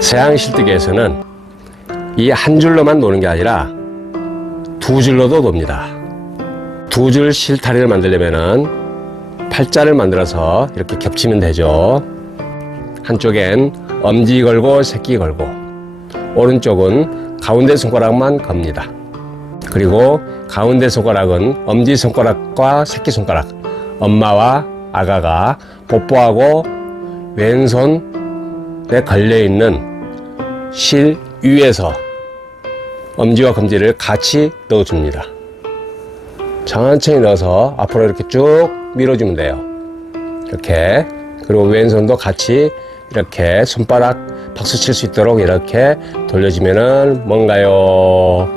서양 실뜨기에서는 이 한 줄로만 노는 게 아니라 두 줄로도 돕니다. 두 줄 실타리를 만들려면은 팔자를 만들어서 이렇게 겹치면 되죠. 한쪽엔 엄지 걸고 새끼 걸고 오른쪽은 가운데 손가락만 겁니다. 그리고 가운데 손가락은 엄지 손가락과 새끼 손가락 엄마와 아가가 뽀뽀하고 왼손에 걸려 있는 실 위에서 엄지와 검지를 같이 넣어줍니다. 천천히 넣어서 앞으로 이렇게 쭉 밀어주면 돼요. 이렇게 그리고 왼손도 같이 이렇게 손바닥 박수 칠 수 있도록 이렇게 돌려주면은 뭔가요?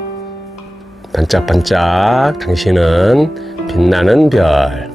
반짝반짝 당신은 빛나는 별.